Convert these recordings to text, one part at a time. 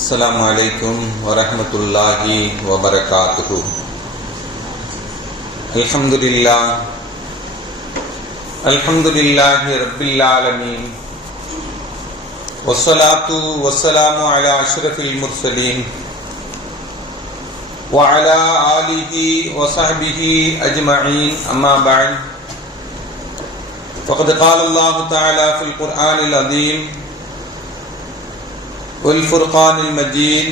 அஸ்ஸலாமு அலைக்கும் வரஹ்மத்துல்லாஹி வபரகாத்துஹு. அல்ஹம்துலில்லாஹி ரப்பில் ஆலமீன். வஸ்ஸலாத்து வஸ்ஸலாமு அலா அஷ்ரஃபில் முர்ஸலீன் வ அலா ஆலிஹி வ ஸஹ்பிஹி அஜ்மஈன். அம்மா பஅத். ஃபகத் قال الله تعالى في القرآن العظيم والفرقان المجيد.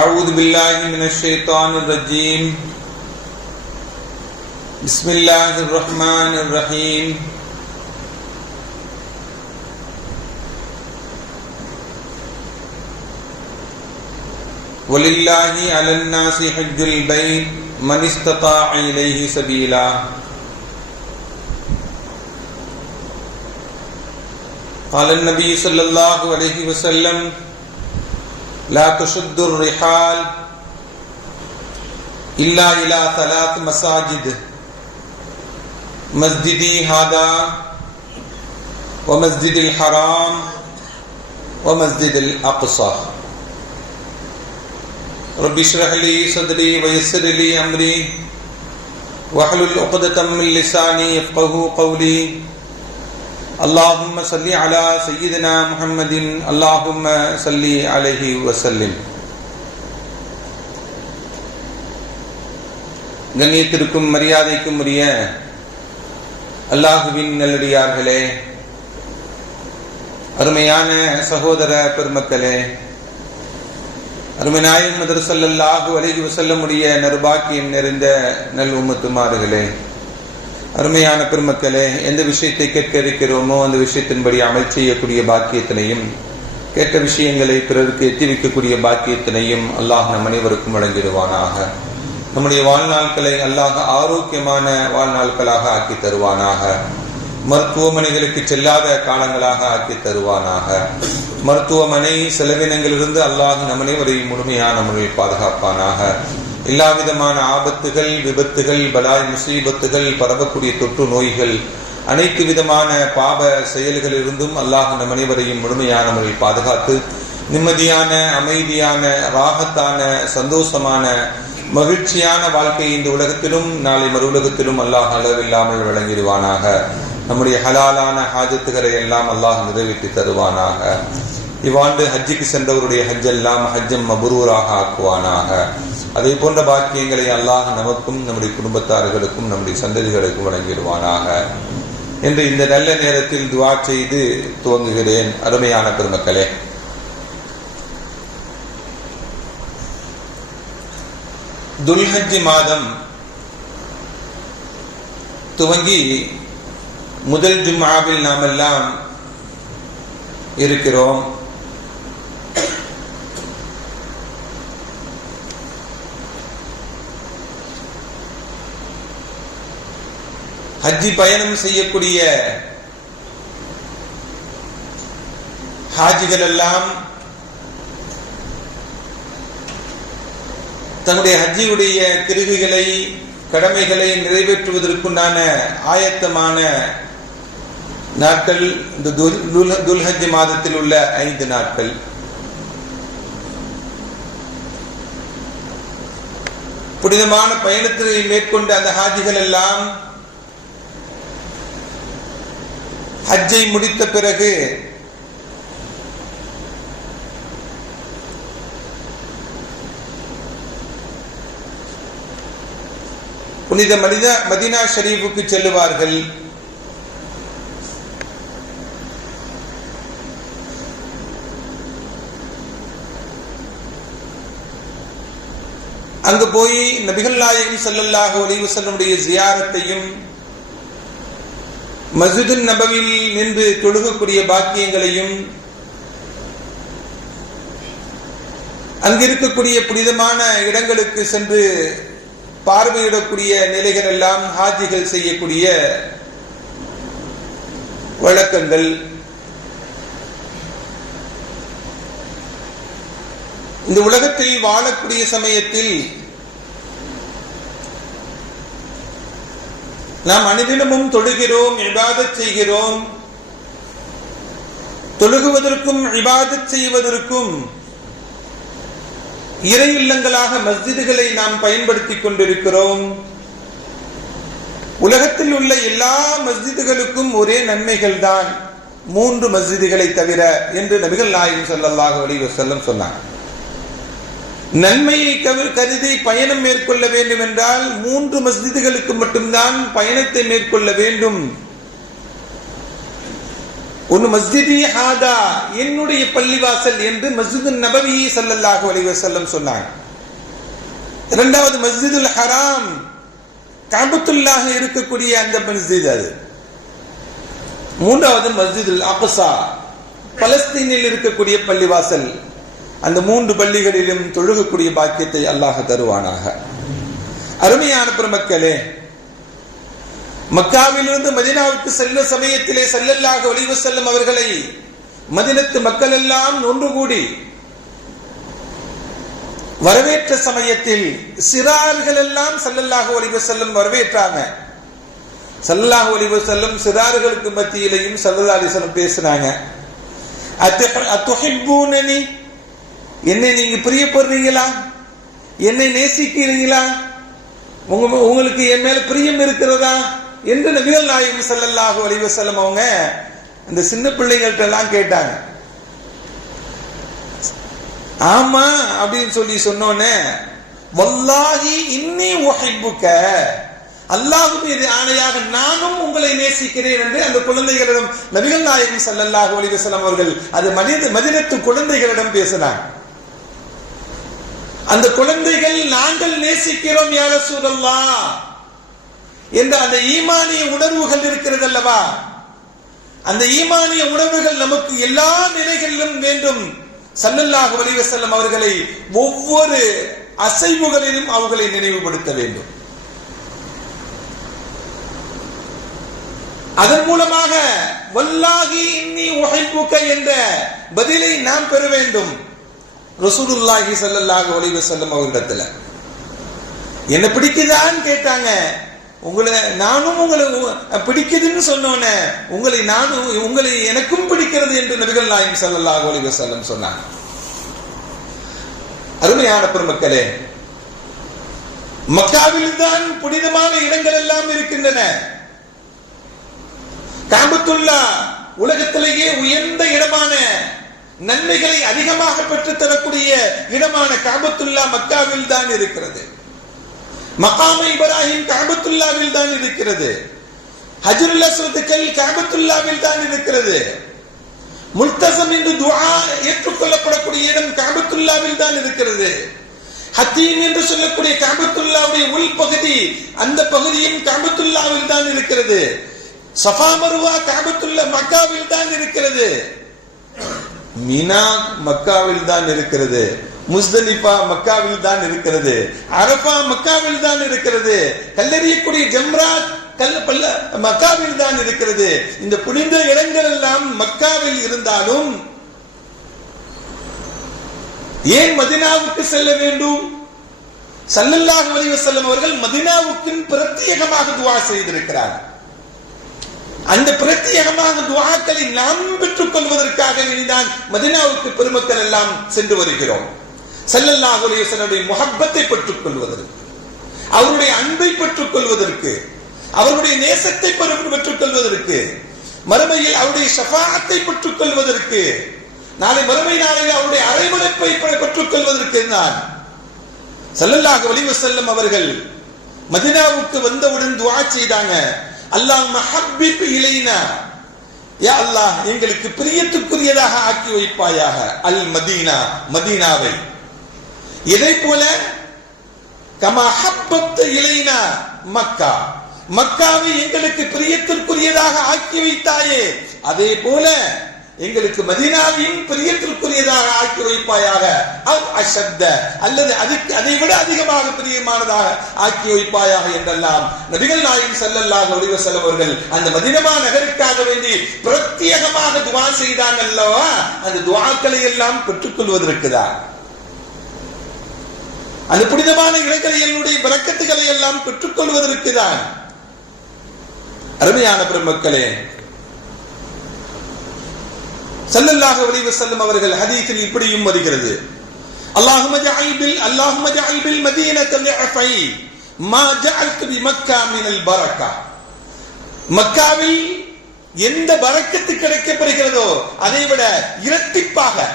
أعوذ بالله من الشيطان الرجيم. بسم الله الرحمن الرحيم. ولله على الناس حج البيت من استطاع إليه سبيلا. قال النبي صلى الله عليه وسلم لا تشد الرحال إلا إلى 3 مساجد مسجدي هذا ومسجد الحرام ومسجد الأقصى. رب اشرح لي صدري ويسر لي أمري واحلل عقدة من لساني يفقهوا قولي. اللهم صل على سيدنا محمد اللهم صل عليه وسلم. கண்ணியத்திற்கும் மரியாதைக்கும் உரிய அல்லாஹுவின் நல்லடியார்களே, அருமையான சகோதர பெருமக்களே, அருமை நாயகம் நபி ஸல்லல்லாஹு அலைஹி வஸல்லம் உடைய நற்பாக்கியம் நிறைந்த நல் உம்மத்துமார்களே, அருமையான பெருமக்களே, எந்த விஷயத்தை கேட்க இருக்கிறோமோ அந்த விஷயத்தின்படி அமல் செய்யக்கூடிய பாக்கியத்தினையும், கேட்ட விஷயங்களை பிறருக்கு எத்தி வைக்கக்கூடிய பாக்கியத்தினையும் அல்லாஹ் நம் அனைவருக்கும் வழங்கிடுவானாக. நம்முடைய வாழ்நாட்களை அல்லாஹ் ஆரோக்கியமான வாழ்நாட்களாக ஆக்கி தருவானாக. மருத்துவமனைகளுக்கு செல்லாத காலங்களாக ஆக்கி தருவானாக. மருத்துவமனை செலவினங்களிலிருந்து அல்லாஹ் நம் அனைவரையும் முழுமையான முறையில் பாதுகாப்பானாக. எல்லா விதமான ஆபத்துகள், விபத்துகள், பலாய் முசீபத்துகள், பரவக்கூடிய தொற்று நோய்கள், அனைத்து விதமான பாப செயல்களிலிருந்தும் அல்லாஹ் நம் அனைவரையும் முழுமையான முறையில் பாதுகாத்து நிம்மதியான, அமைதியான, ராகத்தான, சந்தோஷமான, மகிழ்ச்சியான வாழ்க்கை இந்த உலகத்திலும் நாளை மறு உலகத்திலும் அல்லாஹ் அளவில்லாமல் வழங்கிடுவானாக. நம்முடைய ஹலாலான ஹாஜத்துகளை எல்லாம் அல்லாஹ் நிறைவேற்றி தருவானாக. இவ்வாண்டு ஹஜ்ஜுக்கு சென்றவருடைய ஹஜ்ஜெல்லாம் ஹஜ்ஜம் மபரூராக ஆக்குவானாக. அதே போன்ற பாக்கியங்களை அல்லாஹ் நமக்கும் நம்முடைய குடும்பத்தார்களுக்கும் நம்முடைய சந்ததிகளுக்கும் வழங்கிடுவானாக என்று இந்த நல்ல நேரத்தில் துஆ செய்து துவங்குகிறேன். அருமையான பெருமக்களே, துல்ஹஜ் மாதம் துவங்கி முதல் ஜும்ஆவில் நாம் எல்லாம் இருக்கிறோம். ஹஜ்ஜி பயணம் செய்யக்கூடிய ஹாஜிகள் எல்லாம் தன்னுடைய ஹஜ்ஜியுடைய கிருகைகளை, கடமைகளை நிறைவேற்றுவதற்குண்டான ஆயத்தமான நாட்கள் இந்த துல்ஹஜ் மாதத்தில் உள்ள 5 நாட்கள். புனிதமான பயணத்தை மேற்கொண்ட அந்த ஹாஜிகள் எல்லாம் ஹஜ்ஜை முடித்த பிறகு புனித மதீனா ஷரீஃபுக்கு செல்லுவார்கள். அங்கு போய் நபிகள் நாயகம் ஸல்லல்லாஹு அலைஹி வஸல்லம் ஜியாரத்தையும் மஸ்ஜிதுன் நபவியில் நின்று தொழுகக்கூடிய பாக்கியங்களையும், அங்கிருக்கக்கூடிய புனிதமான இடங்களுக்கு சென்று பார்வையிடக்கூடிய நிலைகள் எல்லாம் ஹாஜிகள் செய்யக்கூடிய வழக்கங்கள். இந்த உலகத்தில் வாழக்கூடிய சமயத்தில் நாம் அனுதினமும் தொழுகிறோம், இபாதத் செய்கிறோம். தொழுகுவதற்கும் இபாதத் செய்வதற்கும் இறை இல்லங்களாக மஸ்ஜிதுகளை நாம் பயன்படுத்திக் கொண்டிருக்கிறோம். உலகத்தில் உள்ள எல்லா மஸ்ஜிதுகளுக்கும் ஒரே நன்மைகள் தான், 3 மஸ்ஜிதுகளை தவிர என்று நபிகள் நாயகம் ஸல்லல்லாஹு அலைஹி வஸல்லம் சொன்னார். நன்மையை கருதி பயணம் மேற்கொள்ள வேண்டும் என்றால் 3 மஸ்ஜிதுகளுக்கு மட்டும்தான் பயணத்தை மேற்கொள்ள வேண்டும். ஒன்னு மஸ்ஜிதி ஹாதா, என்னுடைய பள்ளிவாசல் என்று மஸ்ஜிது நபவி ஸல்லல்லாஹு அலைஹி வஸல்லம் சொன்னாங்க. இரண்டாவது மஸ்ஜிதுல் ஹராம், கஅபத்துல்லாஹ் இருக்கக்கூடிய அந்த மஸ்ஜித் அது. மூன்றாவது மஸ்ஜிதுல் அக்ஸா, பலஸ்தீனில் இருக்கக்கூடிய பள்ளிவாசல். அந்த 3 பள்ளிகளிலும் தொழுகக்கூடிய பாக்கியத்தை அல்லாஹ் தருவானாக. அருமையான பெருமக்களே, மக்காவிலிருந்து மதீனாவுக்கு செல்ல சமயத்திலே ஸல்லல்லாஹு அலைஹி வஸல்லம் அவர்களை மதீனத்து மக்கள் எல்லாம் ஒன்று கூடி வரவேற்ற சமயத்தில் சிறார்கள் எல்லாம் ஸல்லல்லாஹு அலைஹி வஸல்லம் வரவேற்றாங்க. ஸல்லல்லாஹு அலைஹி வஸல்லம் சிறார்களுக்கு மத்தியிலேயும் ஸல்லல்லாஹு அலைஹி வஸல்லம் பேசினாங்க. அத்துஹிப்பூனனி, என்னை நீங்க பிரியப்படுறீங்களா? என்னை நேசிக்கிறீங்களா? உங்களுக்கு என் மேல பிரியம் இருக்கிறதா என்று நபிகள் நாயகம் ஸல்லல்லாஹு அலைஹி வஸல்லம் அவங்க அந்த சின்ன பிள்ளைகள்ட்ட எல்லாம் கேட்டாங்க. ஆமா அப்படின்னு சொல்லி சொன்னோன்னே, வல்லாஹி இன்னி உஹிப்புக, அல்லாஹ்வுடைய ஆணையாக நானும் உங்களை நேசிக்கிறேன் என்று அந்த குழந்தைகளிடம் நபிகள் நாயகம் ஸல்லல்லாஹு அலைஹி வஸல்லம் அவர்கள் அது மதீனத்து குழந்தைகளிடம் பேசினாங்க. அந்த குழந்தைகள், நாங்கள் நேசிக்கிறோம் யா ரசூலல்லாஹ் என்ற அந்த ஈமானிய உணர்வுகள் இருக்கிறது அல்லவா, அந்த ஈமானிய உணர்வுகள் நமக்கு எல்லா நிலைகளிலும் வேண்டும். ஸல்லல்லாஹு அலைஹி வஸல்லம் அவர்களை ஒவ்வொரு அசைவுகளிலும் அவர்களை நினைவுபடுத்த வேண்டும். அதன் மூலமாக வல்லாஹி இன்னி உஹிப்புக என்ற பதிலை நாம் பெற வேண்டும். ரசூலுல்லாஹி ஸல்லல்லாஹு அலைஹி வஸல்லம் அவர்களிடத்துல என்ன பிடிக்குதான்னு கேட்டாங்க. நானும் உங்களை பிடிக்குதுன்னு சொன்னோன்னே, உங்களை எனக்கும் பிடிக்கிறது என்று நபிகள் நாயகம் ஸல்லல்லாஹு அலைஹி வஸல்லம் சொன்னாங்க. அருமையான பெருமக்களே, மக்காவில் தான் புனிதமான இடங்கள் எல்லாம் இருக்கின்றன. கஅபத்துல்லா உலகத்திலேயே உயர்ந்த இடமான, நன்மைகளை அதிகமாக பெற்றுத் தரக்கூடிய இடமான கஅபத்துல்லா மக்காவில் தான் இருக்கிறது. மகாம இப்ராஹிம் கஅபத்துல்லாவில் தான் இருக்கிறது. ஹஜ்ருல் அஸ்வத் கல் கஅபத்துல்லாவில் தான் இருக்கிறது. முல்தஸம் என்று துஆ ஏற்றுக்கொள்ளப்படக்கூடிய இடம் கஅபத்துல்லாவில் தான் இருக்கிறது. ஹத்தீம் என்று சொல்லக்கூடிய கஅபத்துல்லாவுடைய உள்பகுதி, அந்த பகுதியும் கஅபத்துல்லாவில் தான் இருக்கிறது. சஃபா மர்வா கஅபத்துல்லா மக்காவில் தான் இருக்கிறது. மினா மக்காவில் தான் இருக்கிறது. முஸ்தலிஃபா மக்காவில் தான் இருக்கிறது. அரஃபா மக்காவில் தான் இருக்கிறது. கல்லெறியக்கூடிய ஜம்ராத் மக்காவில் தான் இருக்கிறது. இந்த புனித இடங்கள் எல்லாம் மக்காவில் இருந்தாலும் ஏன் மதீனாவுக்கு செல்ல வேண்டும்? ஸல்லல்லாஹு அலைஹி வஸல்லம் அவர்கள் மதீனாவுக்கு பிரத்யேகமாக துஆ செய்திருக்கிறார். அந்த பிரத்யேகமாக துஆக்களை நாம் பெற்றுக் கொள்வதற்காக இனிதான் மதீனாவுக்கு பெருமக்கள் எல்லாம் சென்று வருகிறோம். ஸல்லல்லாஹு அலைஹி வஸல்லம் முஹப்பத்தை பெற்றுக் கொள்வதற்கு, அவருடைய அன்பை பெற்றுக் கொள்வதற்கு, அவருடைய நேசத்தை பெற்றுக் கொள்வதற்கு, மறுமையில் அவருடைய ஷஃபாஅத்தை பெற்றுக் கொள்வதற்கு, நாளை மறுமை நாளில் அவருடைய அரைமனப்பை பெற்றுக் கொள்வதற்கு தான் ஸல்லல்லாஹு அலைஹி வஸல்லம் அவர்கள் மதீனாவுக்கு வந்தவுடன் துஆ செய்தாங்க. அல்லாஹும்ம ஹப்பிப் இலைனா, யா அல்லாஹ் எங்களுக்கு பிரியத்துக்குரியதாக ஆக்கி வைப்பாயாக அல் மதீனா, மதீனாவை. இதை போல கமா ஹப்பப்த இலைனா மக்கா, மக்காவை எங்களுக்கு பிரியத்திற்குரியதாக ஆக்கி வைத்தாயே, அதே போல எங்களுக்கு மதீனாவையும் பிரியத்திற்குரியதாக ஆக்கி வைப்பாயாக. அஷத்த, அல்லது அதை விட அதிகமாக பிரியமானதாக ஆக்கி வைப்பாயாக என்றெல்லாம் நபிகள் நாயகம் ஸல்லல்லாஹு அலைஹி வஸல்லம் அவர்கள் அந்த மதீனா நகருக்காக வேண்டி பிரத்யேகமாக துஆ செய்தாங்க அல்லவா, அந்த துஆக்களை எல்லாம் பெற்றுக்கொள்வதற்கு தான், அந்த புனிதமான இடங்களினுடைய பரக்கத்துகளை எல்லாம் பெற்றுக்கொள்வதற்கு தான். அருமையான பெருமக்களே, ஸல்லல்லாஹு அலைஹி வஸல்லம் அவர்கள் ஹதீஸில் இப்படியும் வருகிறது, அல்லாஹும்ம ஜஅல் பில் மதீனத்தி லிஅஃபை மா ஜஅல்து பி மக்கா மினல் பரக்கா. மக்காவில் எந்த பரக்கத்து கிடைக்கப்படுகிறதோ அதை விட இரட்டிப்பாக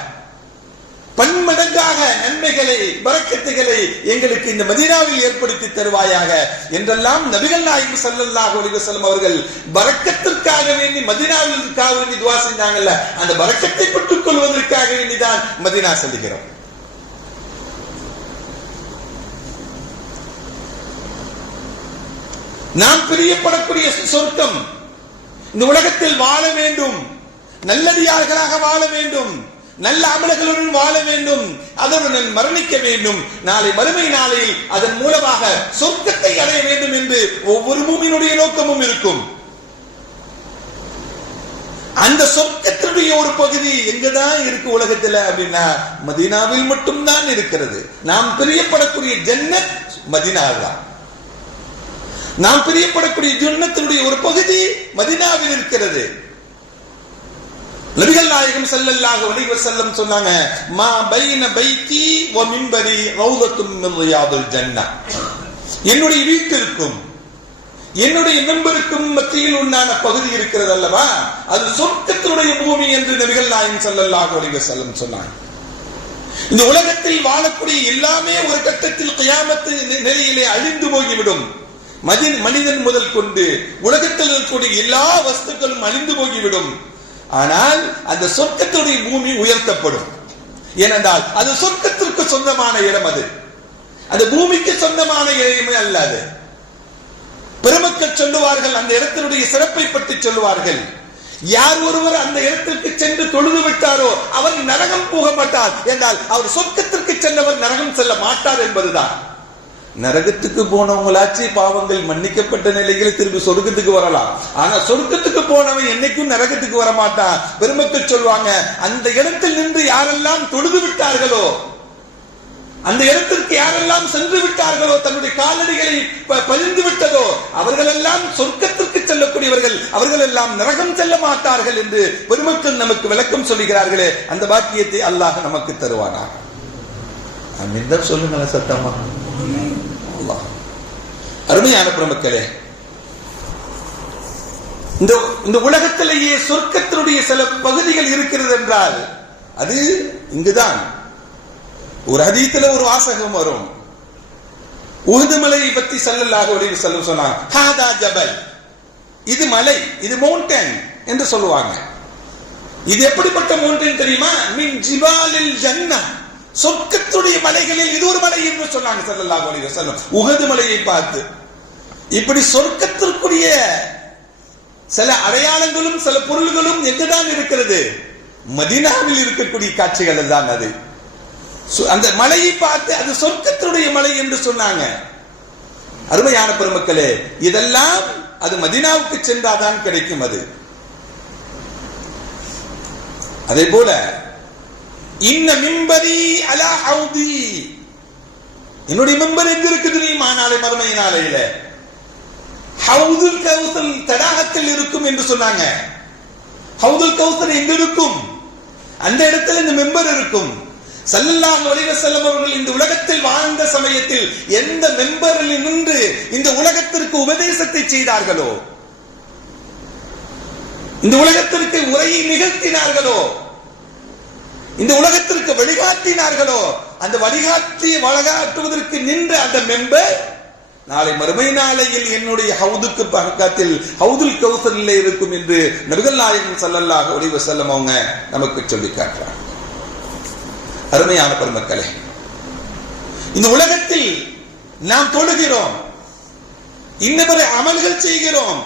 பன்மடங்காக நன்மைகளை பரக்கத்துகளை எங்களுக்கு இந்த மதீனாவில் ஏற்படுத்தி தருவாயாக என்றெல்லாம் நபிகள் நாயகம் ஸல்லல்லாஹு அலைஹி வஸல்லம் அவர்கள் பரக்கத்திற்காக வேண்டி மதீனாவிற்காக வேண்டி துஆ செஞ்சாங்கல்ல, அந்த பரக்கத்தை பெற்றுக் கொள்வதற்காக வேண்டிதான் மதீனா செல்கிறோம். நாம் பிரியப்படக்கூடிய சொர்க்கம், இந்த உலகத்தில் வாழ வேண்டும், நல்லடியார்களாக வாழ வேண்டும், நல்ல அமல்களுடன் வாழ வேண்டும், அதனுடன் மரணிக்க வேண்டும், நாளை மறுமை நாளையில் அதன் மூலமாக சொர்க்கத்தை அடைய வேண்டும் என்று ஒவ்வொரு மூமினுடைய நோக்கமும் இருக்கும். அந்த சொர்க்கத்தினுடைய ஒரு பகுதி எங்கதான் இருக்கு உலகத்துல அப்படின்னா மதீனாவில் மட்டும்தான் இருக்கிறது. நாம் பிரியப்படக்கூடிய ஜன்னத் மதீனா தான். நாம் பிரியப்படக்கூடிய ஜன்னத்தினுடைய ஒரு பகுதி மதீனாவில் இருக்கிறது. நபிகள் நாயகம் ஸல்லல்லாஹு அலைஹி வஸல்லம் சொன்னாங்க, மா பைன பைத்தி வ மின்பரி ரௌதத்தும் மின் ரியாதுல் ஜன்னah. என்னுடைய வீட்டிற்கும் என்னுடைய மிம்பருக்கும் மத்தியில் உண்டான பகுதி இருக்கிறது அல்லவா, அது சொர்க்கத்தினுடைய பூமி என்று நபிகள் நாயகம் ஸல்லல்லாஹு அலைஹி வஸல்லம் சொன்னாங்க. இந்த உலகத்தில் வாழக்கூடிய எல்லாமே ஒரு கட்டத்தில் கியாமத்து நிலையிலே அழிந்து போய்விடும். மனிதன் முதல் கொண்டு உலகத்தில் இருக்கக்கூடிய எல்லா வஸ்துக்களும் அழிந்து போய்விடும். ஆனால் அந்த சொர்க்கத்துடைய பூமி உயர்த்தப்படும். ஏனென்றால் அது சொர்க்கத்திற்கு சொந்தமான இடம், அது அந்த பூமிக்கு சொந்தமான இடமே அல்ல. அது பெருமக்கள் சொல்லுவார்கள், அந்த இடத்தினுடைய சிறப்பை பற்றி சொல்லுவார்கள். யார் ஒருவர் அந்த இடத்திற்கு சென்று தொழுது விட்டாரோ அவர் நரகம் போக மாட்டார் என்றால் அவர் சொர்க்கத்திற்கு சென்றவர் நரகம் செல்ல மாட்டார் என்பதுதான். நரகத்துக்கு போனவங்களாச்சு பாவங்கள் மன்னிக்கப்பட்ட நிலையில் திரும்பி சொர்க்கத்துக்கு வரலாம். ஆனா சொர்க்கத்துக்கு போனவன் என்னைக்கும் நரகத்துக்கு வர மாட்டான். பெருமக்கள் சொல்வாங்க, அந்த இடத்தில் நின்று யாரெல்லாம் தொழுது விட்டார்களோ, அந்த இடத்திற்கு யாரெல்லாம் சென்று விட்டார்களோ, தன்னுடைய காலடிகளை பதிந்து விட்டதோ அவர்கள் எல்லாம் சொர்க்கத்திற்கு செல்லக்கூடியவர்கள், அவர்கள் எல்லாம் நரகம் செல்ல மாட்டார்கள் என்று பெருமக்கள் நமக்கு விளக்கம் சொல்லுகிறார்களே, அந்த பாக்கியத்தை அல்லாஹ் நமக்கு தருவானா? சொல்லுங்கள சத்தமா. அருமையான பெருமக்களே, இந்த உலகத்திலேயே சொர்க்கத்தினுடைய சில பகுதிகள் இருக்கிறது என்றால் அது இங்குதான். ஒரு ஹதீஸ்ல ஒரு வாசகம் வரும், உஹது மலையை பற்றி ஸல்லல்லாஹு அலைஹி வஸல்லம் சொன்னாங்க, ஹாதா ஜபல், இது மலை, இது மவுண்டன் என்று சொல்லுவாங்க. இது எப்படிப்பட்ட மவுண்டன் தெரியுமா? மின் ஜிபாலில் ஜன்னah, சொர்க்கத்துடைய மலைகளில் இது ஒரு மலை என்று சொன்னாங்க ஸல்லல்லாஹு அலைஹி வஸல்லம். உஹது மலையை பார்த்து இப்படி சொர்க்கத்திற்குரிய சில அடையாளங்களும் சில பொருள்களும் எங்குதான் இருக்கிறது? மதீனாவில் இருக்கக்கூடிய காட்சிகள் தான். அது அந்த மலையை பார்த்து அது சொர்க்கத்தினுடைய மலை என்று சொன்னாங்க. அருமையான பெருமக்களே, இதெல்லாம் அது மதீனாவுக்கு சென்றாதான் கிடைக்கும். அது அதே போல இன்ன மிம்பரி அலா ஹவுதி, என்னுடைய மிம்பர் எங்க இருக்கு தெரியுமா? நாளை மறுமை நாளையில ஹவுதுல் கௌசர் தடாகத்தில் இருக்கும் என்று சொன்னாங்க. ஹவுதுல் கௌசர் எங்க இருக்கும்? அந்த இடத்துல இந்த மிம்பர் இருக்கும். ஸல்லல்லாஹு அலைஹி வஸல்லம் அவர்கள் இந்த உலகத்தில் வாழ்ந்த சமயத்தில் எந்த மிம்பரில் நின்று இந்த உலகத்திற்கு உபதேசத்தை செய்தார்களோ, இந்த உலகத்திற்கு உரையை நிகழ்த்தினார்களோ, இந்த உலகத்திற்கு வழிகாட்டினார்களோ, அந்த வழிகாட்டுவதற்கு நின்ற அந்த மெம்பர் நாளை மறுமை நாளையில் என்னுடைய ஹவுதுக்கு பக்கத்தில் ஹவுதுல் கௌசரிலே இருக்கும் என்று நபிகள் நாயகம் ஸல்லல்லாஹு அலைஹி வஸல்லம் அவங்க நமக்கு சொல்லி காட்டுறாங்க. அருமையான பெருமக்களே, இந்த உலகத்தில் நாம் தொழுகிறோம், இன்னபிற அமல்கள் செய்கிறோம்,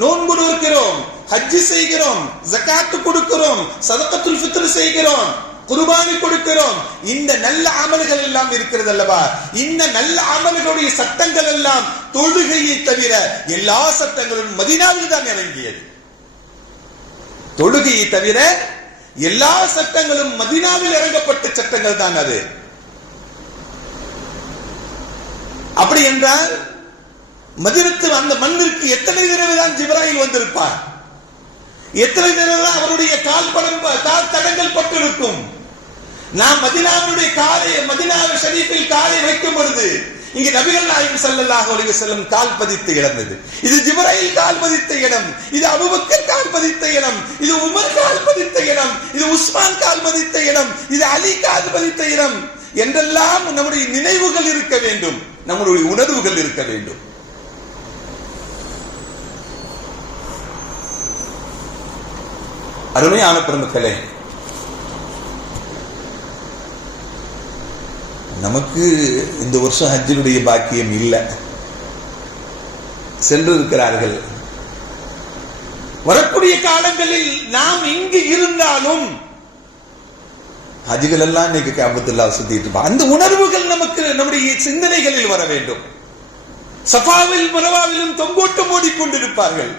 நோன்பு நோக்கிறோம், ஹஜ் செய்கிறோம், ஜகாத் கொடுக்கிறோம், சதகத்துல் ஃபித்ர் செய்கிறோம், குர்பானி கொடுக்கிறோம். இந்த நல்ல அமல்கள் எல்லாம் இருக்கிறது அல்லவா? இந்த நல்ல அமல்களுடைய சட்டங்கள் எல்லாம் தொழுகையை தவிர எல்லா சட்டங்களும் மதீனாவில் தான் இறங்கியது. தொழுகையை தவிர எல்லா சட்டங்களும் மதீனாவில் இறங்கப்பட்ட சட்டங்கள் தான். அது அப்படி என்றால் மதீனத்து அந்த மண்ணிற்கு எத்தனை தடவை தான் ஜிப்ராயில் வந்திருப்பார்? எத்தனை தடவை அவருடைய கால் தடங்கள் பட்டிருக்கும். நாம் மதீனாவுடைய மதீனா ஷரீஃபில் காலை வைக்கும் பொழுது இங்கு நபிகள் நாயகம் ஸல்லல்லாஹு அலைஹி வஸல்லம் கால் பதித்த இடம் இது. இது ஜிப்ரீல் கால் பதித்த இடம், இது அபூபக்கர் கால் பதித்த இடம், இது உமர் கால் பதித்த இடம், இது உஸ்மான் கால் பதித்த இடம், இது அலி கால் பதித்த இடம் என்றெல்லாம் நம்முடைய நினைவுகள் இருக்க வேண்டும், நம்முடைய உணர்வுகள் இருக்க வேண்டும். அருமையான பெருமக்களே, நமக்கு இந்த வருஷம் ஹஜ்ஜினுடைய பாக்கியம் இல்லை, சென்றிருக்கிறார்கள். வரக்கூடிய காலங்களில் நாம் இங்கு இருந்தாலும் ஹஜ்ஜிகள் எல்லாம் இன்னைக்கு காபத்துல்லா சுத்திட்டு இருப்பாங்க. அந்த உணர்வுகள் நமக்கு நம்முடைய சிந்தனைகளில் வர வேண்டும். சஃபாவில் மரவாவிலும் தொங்கோட்டம் ஓடிக்கொண்டிருப்பார்கள்,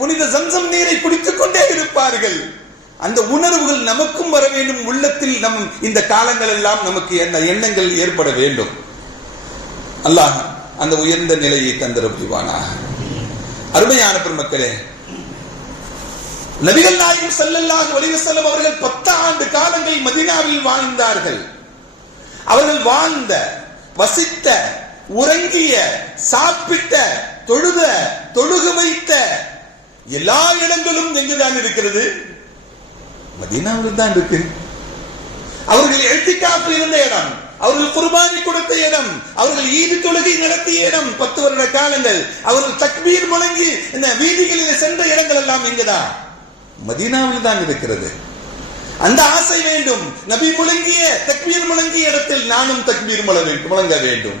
புனித ஜம்சம் நீரை குடித்துக் கொண்டே இருப்பார்கள். அந்த உணர்வுகள் நமக்கும் வர வேண்டும். உள்ளத்தில் நம் இந்த காலங்கள் எல்லாம் நமக்கு எண்ணங்கள் ஏற்பட வேண்டும். அல்லாஹ் அந்த உயர்ந்த நிலையை தந்திர புரிவானா. அருமையான பெருமக்களே, நபிகள் நாயகம் ஸல்லல்லாஹு அலைஹி வஸல்லம் அவர்கள் 10 ஆண்டு காலங்கள் மதீனாவில் வாழ்ந்தார்கள். அவர்கள் வாழ்ந்த, வசித்த, உறங்கிய, சாப்பிட்ட, தொழுக வைத்த எல்லா இடங்களும் எங்குதான் இருக்கிறது? மதீனாவில் தான் இருக்கு. அவர்கள் இழ்திகாஃப் இருந்த இடம், அவர்கள் குர்பானி கொடுத்த இடம், அவர்கள் ஈது தொழுகை நடத்திய இடம், 10 வருட காலங்கள் அவர்கள் தக்பீர் முழங்கி இந்த வீதிகளில் சென்ற இடங்கள் எல்லாம் எங்குதான்? மதீனாவில் தான் இருக்கிறது. அந்த ஆசை வேண்டும். நபி முழங்கிய தக்பீர் முழங்கிய இடத்தில் நானும் தக்பீர் முழங்க வேண்டும்.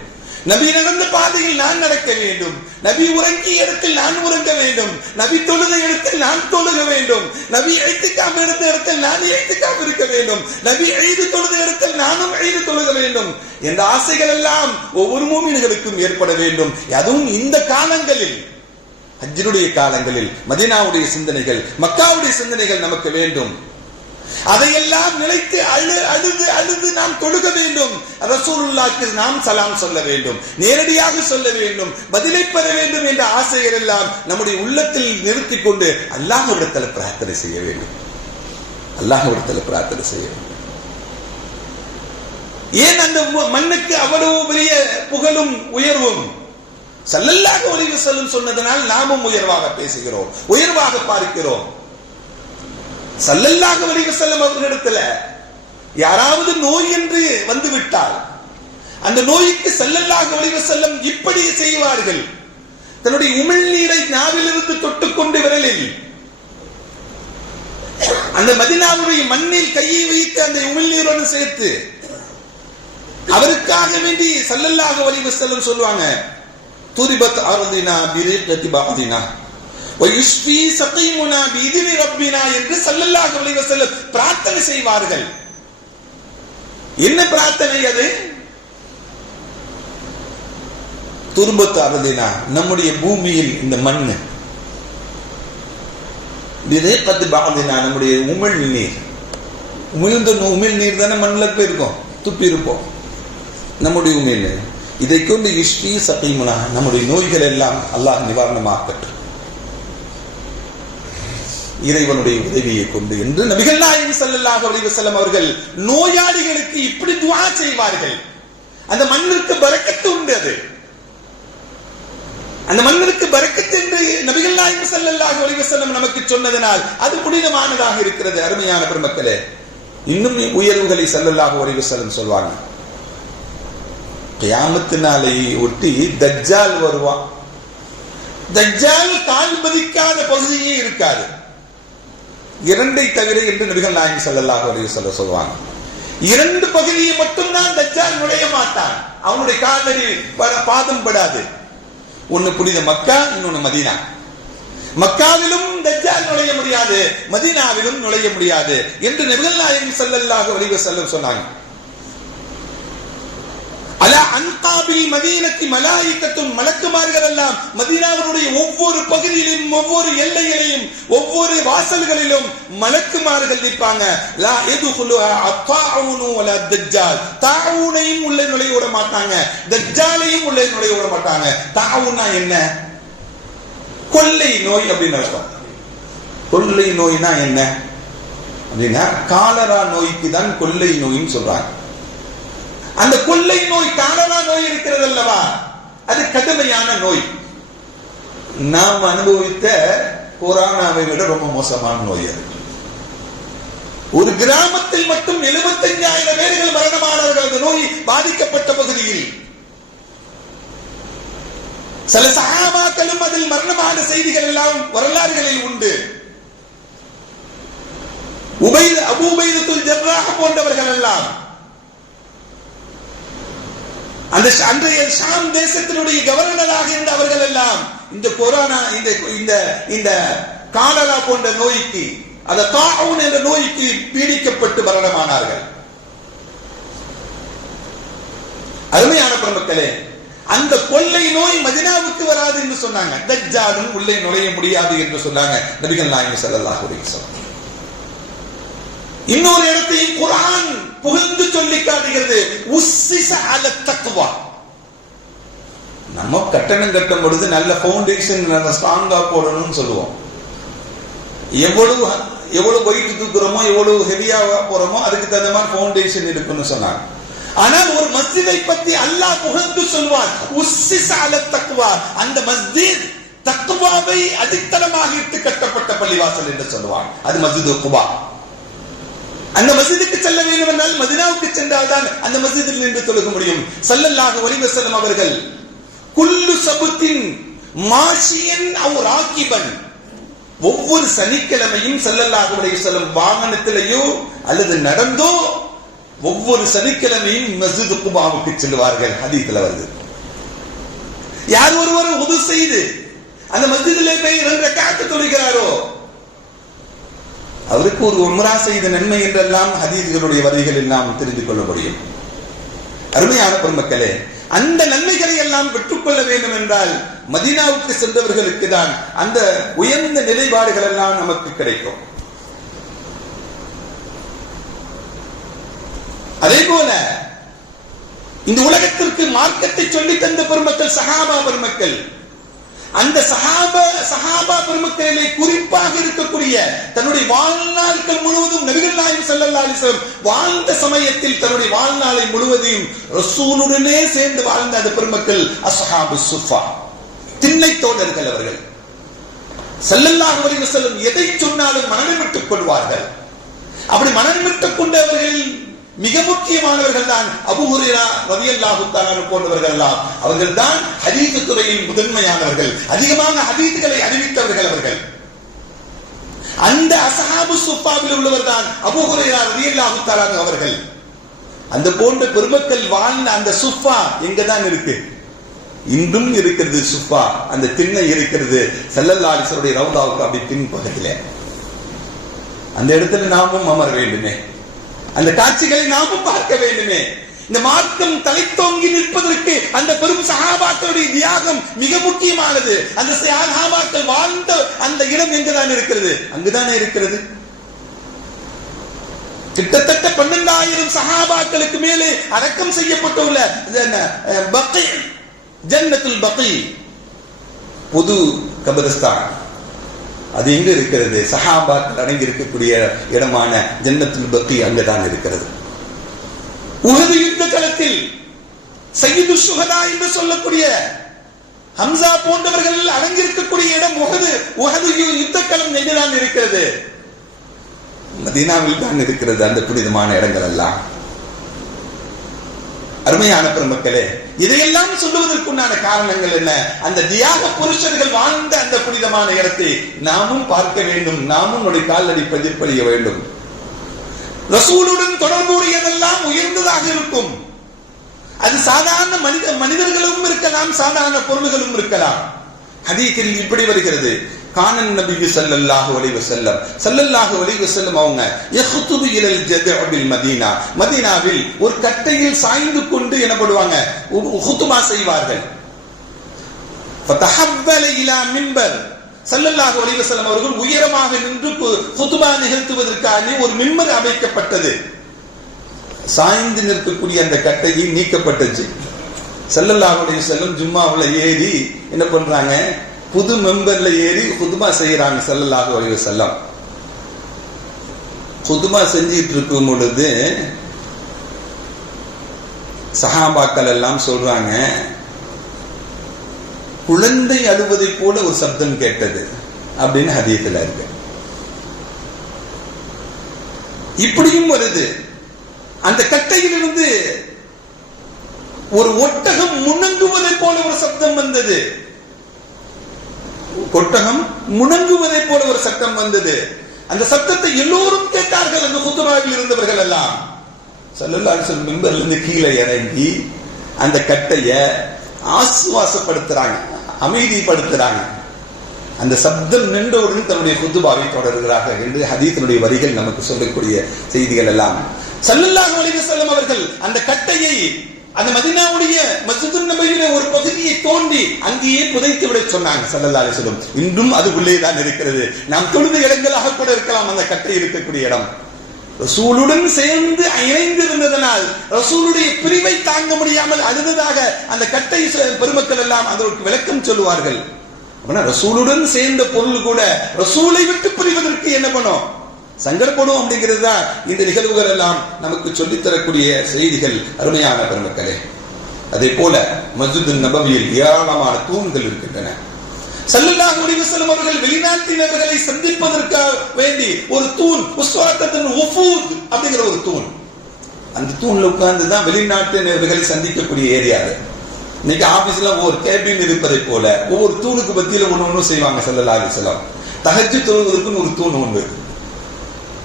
நபி நடந்த பாதையில் நான் நடக்க வேண்டும். நபி உறங்கிய இடத்தில் நான் உறங்க வேண்டும். நபி தொழுத இடத்தில் நான் தொழுக வேண்டும். நபி இழ்திகாஃப் இருந்த இடத்தில் நான் இழ்திகாஃப் இருக்க வேண்டும். நபி ஈது தொழுத இடத்தில் நானும் ஈது தொழுக வேண்டும் என்ற ஆசைகள் எல்லாம் ஒவ்வொரு மூமின்களுக்கும் ஏற்பட வேண்டும். அதுவும் இந்த காலங்களில், ஹஜ்ஜினுடைய காலங்களில் மதீனாவுடைய சிந்தனைகள், மக்காவுடைய சிந்தனைகள் நமக்கு வேண்டும். அதையெல்லாம் நிலைத்து அழுது நாம் தொழுக வேண்டும். ரசூலுல்லாஹ்க்கு நாம் சலாம் சொல்ல வேண்டும், நேரடியாக சொல்ல வேண்டும், பதிலை பெற வேண்டும் என்ற ஆசைகள் எல்லாம் நம்முடைய உள்ளத்தில் நிறுத்திக் கொண்டு அல்லாஹ்விடத்தில் பிரார்த்தனை செய்ய வேண்டும். அல்லாஹ்விடத்தில் பிரார்த்தனை செய்ய வேண்டும். ஏன் அந்த மண்ணுக்கு அவ்வளவு பெரிய புகழும் உயர்வும்? ஸல்லல்லாஹு அலைஹி வஸல்லம் சொன்னதனால் நாமும் உயர்வாக பேசுகிறோம், உயர்வாக பார்க்கிறோம். ஸல்லல்லாஹு அலைஹி வஸல்லம் அவர்களிடத்துல யாராவது நோய் என்று வந்துவிட்டால் அந்த நோய்க்கு ஸல்லல்லாஹு அலைஹி வஸல்லம் இப்படி செய்வார்கள். தன்னுடைய உமிழ்நீரை நாவிலிருந்து தொட்டுக்கொண்டு விரலில் அந்த மதீனாவுடைய மண்ணில் கையை வைத்து அந்த உமிழ்நீரோடு சேர்த்து அவருக்காக வேண்டி ஸல்லல்லாஹு அலைஹி வஸல்லம் சொல்வாங்க, துரிபத் அர்தினா பிரிகதி பாதினா வயுஷ்பி சகீமுனா பிஇذن ரப்பினா என்று ஸல்லல்லாஹு அலைஹி வஸல்லம் பிரார்த்தனை செய்வார்கள். என்ன பிரார்த்தனை அது? துர்பத் அர்தினா, நம்முடைய பூமியில் இந்த மண், பிரிகதி பாதினா, நம்முடைய உமிழ் நீர், உமிழ் நீர் தானே மண்ணில் போயிருக்கோம், துப்பி இருப்போம். நம்முடைய உமிழ் நீர் இதை கொண்டு யுஷ்பி சகீமுனா, நம்முடைய நோய்கள் எல்லாம் அல்லாஹ் நிவாரணமாக்கட்டும் இறைவனுடைய உதவியை கொண்டு என்று நபிகள் நாயகம் ஸல்லல்லாஹு அலைஹி வஸல்லம் அவர்கள் நோயாளிகளுக்கு இப்படி துஆ செய்வார்கள். அந்த மண்ணிற்கு பரக்கத்து உண்டு. அது அந்த மண்ணிற்கு பரக்கத்து என்று நபிகள் நாயகம் ஸல்லல்லாஹு அலைஹி வஸல்லம் நமக்கு சொன்னதனால் அது புனிதமானதாக இருக்கிறது. அருமையான பெருமக்களே, இன்னும் உயர்வுகளை ஸல்லல்லாஹு அலைஹி வஸல்லம் சொல்வாங்க. கியாமத்து நாளை ஒட்டி தஜ்ஜால் வருவான். தஜ்ஜால் கால் பதிக்காத பகுதியே இருக்காது, இரண்டை தவிர என்று நபிகள் நாயகம் ஸல்லல்லாஹு அலைஹி வஸல்லம் சொல்வாங்க. 2 பகுதியை மட்டும்தான் தஜ்ஜால் நுழைய மாட்டான், அவனுடைய காலடி பாதம் படாது. ஒன்னு புனித மக்கா, இன்னொன்னு மதீனா. மக்காவிலும் தஜ்ஜால் நுழைய முடியாது, மதீனாவிலும் நுழைய முடியாது என்று நபிகள் நாயகம் ஸல்லல்லாஹு அலைஹி வஸல்லம் சொன்னாங்க. அலா அன்காபில் மதீனத்தி மலாயிகத்தும், மலக்குமார்கள் எல்லாம் மதீனாவுடைய ஒவ்வொரு பகுதியிலும், ஒவ்வொரு எல்லையிலும், ஒவ்வொரு வாசல்களிலும் மலக்குமார்கள் நிற்பாங்க. லா யதுகுலுஹா அத்தாஊனு வலா தஜ்ஜால், தாஊனையும் உள்ளே நுழைய விட மாட்டாங்க, தஜ்ஜாலையும் உள்ளே நுழைய விட மாட்டாங்க. தாஊனா என்ன? கொள்ளை நோய் அப்படின்னு அர்த்தம். கொள்ளை நோய்னா என்ன அப்படின்னா, காலரா நோய்க்கு தான் கொள்ளை நோயின்னு சொல்றாங்க. அந்த கொள்ளை நோய், காலரா நோய் இருக்கிறது அல்லவா, அது கடுமையான நோய். நாம் அனுபவித்த கொரோனாவை விட ரொம்ப மோசமான நோய் அது. ஒரு கிராமத்தில் மட்டும் 75,000 பேர்கள் மரணமானார்கள் அந்த நோய் பாதிக்கப்பட்ட பகுதியில். சில சஹாபாக்களும் அதில் மரணமான செய்திகள் எல்லாம் வரலாறுகளில் உண்டு. அபூ உபைதத்துல் ஜர்ராஹ் போன்றவர்கள் எல்லாம், அந்த அன்றைய ஷாம் தேசத்தினுடைய கவர்னராக இருந்த அவர்கள் எல்லாம் இந்த கொரோனா, இந்த காலரா போன்ற நோய்க்கு, அந்த தாஊன் என்ற நோய்க்கு பீடிக்கப்பட்டு மரணமானார்கள். அருமையான பெருமக்களே, அந்த கொள்ளை நோய் மதீனாவுக்கு வராது என்று சொன்னாங்க. தஜ்ஜாலும் உள்ளே நுழைய முடியாது என்று சொன்னாங்க நபிகள் நாயகம் ஸல்லல்லாஹு அலைஹி வஸல்லம். இன்னொரு இடத்தையும் குர்ஆன் புகழ்ந்து சொல்லி காட்டுகிறது, உஸ்ஸிஸ அல தக்வா. நம்ம கட்டணம் கட்டும் பொழுது நல்ல ஃபவுண்டேஷன் நல்ல ஸ்ட்ராங்கா போடணும்னு சொல்லுவோம். எவ்வளவு வெயிட் தூக்குறோமோ, எவ்வளவு ஹெவியா போறோமோ அதுக்கு தகுந்த மாதிரி ஃபவுண்டேஷன் இருக்குன்னு சொன்னாங்க. ஆனால் ஒரு மஸ்ஜிதை பத்தி அல்லாஹ் புகழ்ந்து சொல்வான், உஸ்ஸிஸ அல தக்வா. அந்த மஸ்ஜித் தக்வாவை அடித்தளமாக இட்டு கட்டப்பட்ட பள்ளிவாசல் என்று சொல்லுவான். அது மஸ்ஜிது குபா. அந்த மஸ்ஜிதுக்கு செல்ல வேண்டும் என்றால் மதீனாவுக்கு சென்றால் தான் அந்த மஸ்ஜிதில் நின்று தொழுக முடியும். ஸல்லல்லாஹு அலைஹி வஸல்லம் அவர்கள் குல்லு சபுத்தின் மாஷியன் அவ் ராகிபன், ஒவ்வொரு சனிக்கிழமையும் ஸல்லல்லாஹு அலைஹி வஸல்லம் வாகனத்திலேயோ அல்லது நடந்தோ ஒவ்வொரு சனிக்கிழமையும் மஸ்ஜித் குபாவுக்கு செல்வார்கள். ஹதீஸ்ல வருது. யார் ஒருவர் உது செய்து அந்த மஸ்ஜிதிலே போய் 2 ரக்அத் தொழுகிறாரோ அவருக்கு ஒரு உம்ரா செய்த நன்மை என்றெல்லாம் ஹதீஸ்களுடைய வரிகள் எல்லாம் தெரிந்து கொள்ள முடியும். அருமையான பெருமக்களே, அந்த நன்மைகளை எல்லாம் பெற்றுக்கொள்ள வேண்டும் என்றால் மதீனாவுக்கு சென்றவர்களுக்கு தான் அந்த உயர்ந்த நிலைப்பாடுகள் எல்லாம் நமக்கு கிடைக்கும். அதே போல இந்த உலகத்திற்கு மார்க்கத்தை சொல்லி தந்த பெருமக்கள் சஹாபா பெருமக்கள். அந்த சஹாபா பெருமக்களிலே குறிப்பாக இருக்கக்கூடிய தன்னுடைய வாழ்நாட்கள் முழுவதும் நபிகள் நாயகம் ஸல்லல்லாஹு அலைஹி வஸல்லம் வாழ்ந்த சமயத்தில் தன்னுடைய வாழ்நாளை முழுவதையும் ரசூலுடனே சேர்ந்து வாழ்ந்த அந்த பெருமக்கள் அஸ்ஹாபு சுஃபா, திண்ணை தோழர்கள். அவர்கள் ஸல்லல்லாஹு அலைஹி வஸல்லம் எதை சொன்னாலும் மனதில் விட்டுக் கொள்வார்கள். அப்படி மனதில் விட்டுக் கொண்டவர்கள் மிக முக்கியமானவர்கள் தான் அபூ ஹுரைரா ரலியல்லாஹு தஆலா போன்றவர்கள் எல்லாம். அவர்கள் தான் ஹதீஸ் துறையில் முதன்மையானவர்கள், அதிகமான ஹதீஸ்களை அறிவித்தவர்கள் அவர்கள். அந்த அஸ்ஹாபு சுஃபாவில் உள்ளவர் தான் அபூ ஹுரைரா ரலியல்லாஹு தஆலா அவர்கள். அந்த போன்ற பெருமக்கள் வாழ்ந்த அந்த சுஃபா எங்க தான் இருக்கு? இன்றும் இருக்கிறது சுஃபா. அந்த திண்ணை இருக்கிறது ஸல்லல்லாஹு அலைஹி வஸல்லம் ரவுதாவுக்கு அப்படி பின் பக்கத்திலே. அந்த இடத்துல நாமும் அமர வேண்டுமே, அந்த காட்சிகளை நாமும் பார்க்க வேண்டுமே. இந்த மார்க்கம் தலைத்தோங்கி நிற்பதற்கு அந்த பெரும் சஹாபாக்களுடைய தியாகம் மிக முக்கியமானது. அந்த சஹாபாக்கள் வாழ்ந்த அந்த இடம் எங்குதான் இருக்கிறது? அங்குதானே இருக்கிறது. கிட்டத்தட்ட 12,000 சஹாபாக்களுக்கு மேலே அடக்கம் செய்யப்பட்டுள்ள பக்கீ, ஜன்னத்துல் பக்கீ, பொது கபரிஸ்தான், அது எங்க இருக்கிறது? சஹாபாக்கள் அடங்கி இருக்கக்கூடிய இடமான ஜன்னத்துல் பக்கீ அங்கதான் இருக்கிறது. உஹது யுத்த களத்தில் சய்யிது ஷுஹதா என்று சொல்லக்கூடிய ஹம்சா போன்றவர்கள் அடங்கி இருக்கக்கூடிய இடம் உஹது யுத்த களம் எங்குதான் இருக்கிறது? மதீனாவில் தான் இருக்கிறது. அந்த புனிதமான இடங்கள் எல்லாம். அருமையான பெருமக்களே, இதையெல்லாம் சொல்லுவதற்குண்டான காரணங்கள் என்ன? அந்த தியாக புருஷர்கள் வாழ்ந்த அந்த புனிதமான இடத்தை நாமும் பார்க்க வேண்டும், நாமும் நம்முடைய காலடி பதிப்படைய வேண்டும். ரசூலுடன் தொடர்புடையதெல்லாம் உயர்ந்ததாக இருக்கும். அது சாதாரண மனிதர்களும் இருக்கலாம், சாதாரண பொருள்களும் இருக்கலாம். ஹதீஸில் இப்படி வருகிறது, கானன் நபி ஸல்லல்லாஹு அலைஹி வஸல்லம் அவங்க யஹ்துபு இலல் ஜத்அ பில் மதீனா, மதீனாவில் ஒரு கட்டையில் சாய்ந்து கொண்டு எனப்படுவாங்க, ஹுத்பா செய்வார்கள். ஃபதஹவ்வல இலா மிம்பர், ஸல்லல்லாஹு அலைஹி வஸல்லம் அவர்கள் உயரமாக நின்று ஹுத்பா நிகழ்த்துவதற்காக ஒரு மிம்பர் அமைக்கப்பட்டது. சாய்ந்து நிற்கக்கூடிய அந்த கட்டையை நீக்கப்பட்டது. ஸல்லல்லாஹு அலைஹி வஸல்லம் ஜும்மாவுல ஏறி என்ன பண்றாங்க? புது மெம்பர்ல ஏறி ஹுத்பா செய்யறாங்க ஸல்லல்லாஹு அலைஹி வஸல்லம். குதுபா செஞ்சிட்டு இருக்கும் பொழுது சஹாபாக்கள் எல்லாம் சொல்றாங்க, குழந்தை அழுவதை போல ஒரு சப்தம் கேட்டது அப்படின்னு ஹதீஸ்ல இருக்கு. இப்படியும் வருது, அந்த கட்டையிலிருந்து ஒரு ஒட்டகம் முணங்குவதை போல ஒரு சப்தம் வந்தது. ஒட்டகம் முணங்குவதை போல ஒரு சத்தம் வந்தது. அந்த சத்தத்தை எல்லோரும் கேட்டார்கள். அந்த குதுபாவில் இருந்தவர்கள் எல்லாம் ஸல்லல்லாஹு அலைஹி வஸல்லம் மிம்பர்ல இருந்து கீழே இறங்கி அந்த கட்டைய ஆசுவாசப்படுத்துறாங்க, அமைதிப்படுத்துறாங்க. அந்த சப்தம் நின்றவுடன் தன்னுடைய குதுபாவை தொடர்கிறார்கள் என்று ஹதீஸினுடைய வரிகள் நமக்கு சொல்லக்கூடிய செய்திகள் எல்லாம். ஸல்லல்லாஹு அலைஹி வஸல்லம் அவர்கள் அந்த கட்டையை அந்த மதீனாவுடைய மஸ்ஜிதுன் நபவியில ஒரு பகுதியை தோண்டி அங்கேயே புதைத்து விட சொன்னாங்க ஸல்லல்லாஹு அலைஹி வஸல்லம். இன்றும் அது உள்ளே தான் இருக்கிறது. நாம் தொழுத இடங்களாக கூட இருக்கலாம் அந்த கட்டை இருக்கக்கூடிய இடம். ரசூலுடன் சேர்ந்து இணைந்து இருந்ததனால் ரசூலுடைய பிரிவை தாங்க முடியாமல் அழுததாக அந்த கட்டை பெருமக்கள் எல்லாம் அதற்கு விளக்கம் சொல்லுவார்கள். ரசூலுடன் சேர்ந்த பொருள் கூட ரசூலை விட்டு பிரிவதற்கு என்ன பண்ணும், சங்கடப்படும் அப்படிங்கிறது தான் இந்த நிகழ்வுகள் எல்லாம் நமக்கு சொல்லித்தரக்கூடிய செய்திகள். அருமையான பெருமக்களே, அதே போல மஸ்ஜிதுன் நபவியில் ஏராளமான தூண்கள் இருக்கின்றன. ஸல்லல்லாஹு அலைஹி வஸல்லம் அவர்கள் வெளிநாட்டினர்களை சந்திப்பதற்காக வேண்டி ஒரு தூண், உஸ்வாத்தத்துன் உஃபூத் அப்படிங்கிற ஒரு தூண், அந்த தூண்ல உட்கார்ந்து தான் வெளிநாட்டினர்களை சந்திக்கக்கூடிய ஏரியா. இன்னைக்கு ஆபீஸ்ல ஒவ்வொரு கேபின் இருப்பதை போல ஒவ்வொரு தூணுக்கு பத்தியில ஒண்ணு செய்வாங்க ஸல்லல்லாஹு அலைஹி வஸல்லம். தஹஜ்ஜுத் தொழுவதற்குன்னு ஒரு தூண் உண்டு.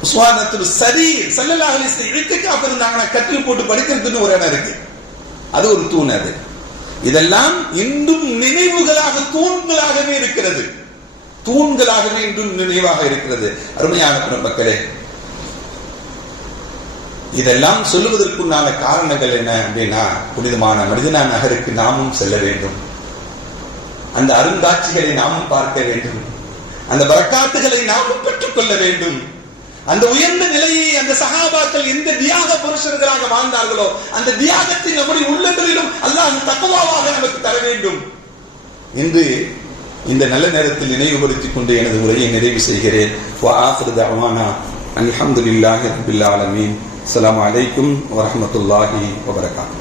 உஸ்வானத்துல் சரீர், ஸல்லல்லாஹு அலைஹி வஸல்லம் இழுத்துக்காக இருந்தாங்கன்னா கட்டில் போட்டு படிக்கிறதுன்னு ஒரு இடம் இருக்கு, அது ஒரு தூண். அது இதெல்லாம் இன்றும் நினைவுகளாக தூண்களாகவே இருக்கிறது, தூண்களாகவே இன்றும் நினைவாக இருக்கிறது. அருமையான பெருமக்களே, இதெல்லாம் சொல்லுவதற்குண்டான காரணங்கள் என்ன அப்படின்னா, புனிதமான மதீனா நகருக்கு நாமும் செல்ல வேண்டும், அந்த அருங்காட்சிகளை நாமும் பார்க்க வேண்டும், அந்த பரக்காத்துகளை நாமும் பெற்றுக் கொள்ள வேண்டும். அந்த உயர்ந்த நிலையை அந்த சஹாபாக்கள் எந்த தியாக புருஷர்களாக வாழ்ந்தார்களோ அந்த தியாகத்தை நம்முடைய உள்ளங்களிலும் அல்லாஹ் தக்வாவாக நமக்கு தர வேண்டும் என்று இந்த நல்ல நேரத்தில் நினைவுபடுத்திக் கொண்டு எனது உரையை நிறைவு செய்கிறேன். வ ஆகிரு தஅவானா அல்ஹம்துலில்லாஹி ரப்பில் ஆலமீன். அஸ்ஸலாமு அலைக்கும் வ ரஹ்மத்துல்லாஹி வ பரகாத்துஹு.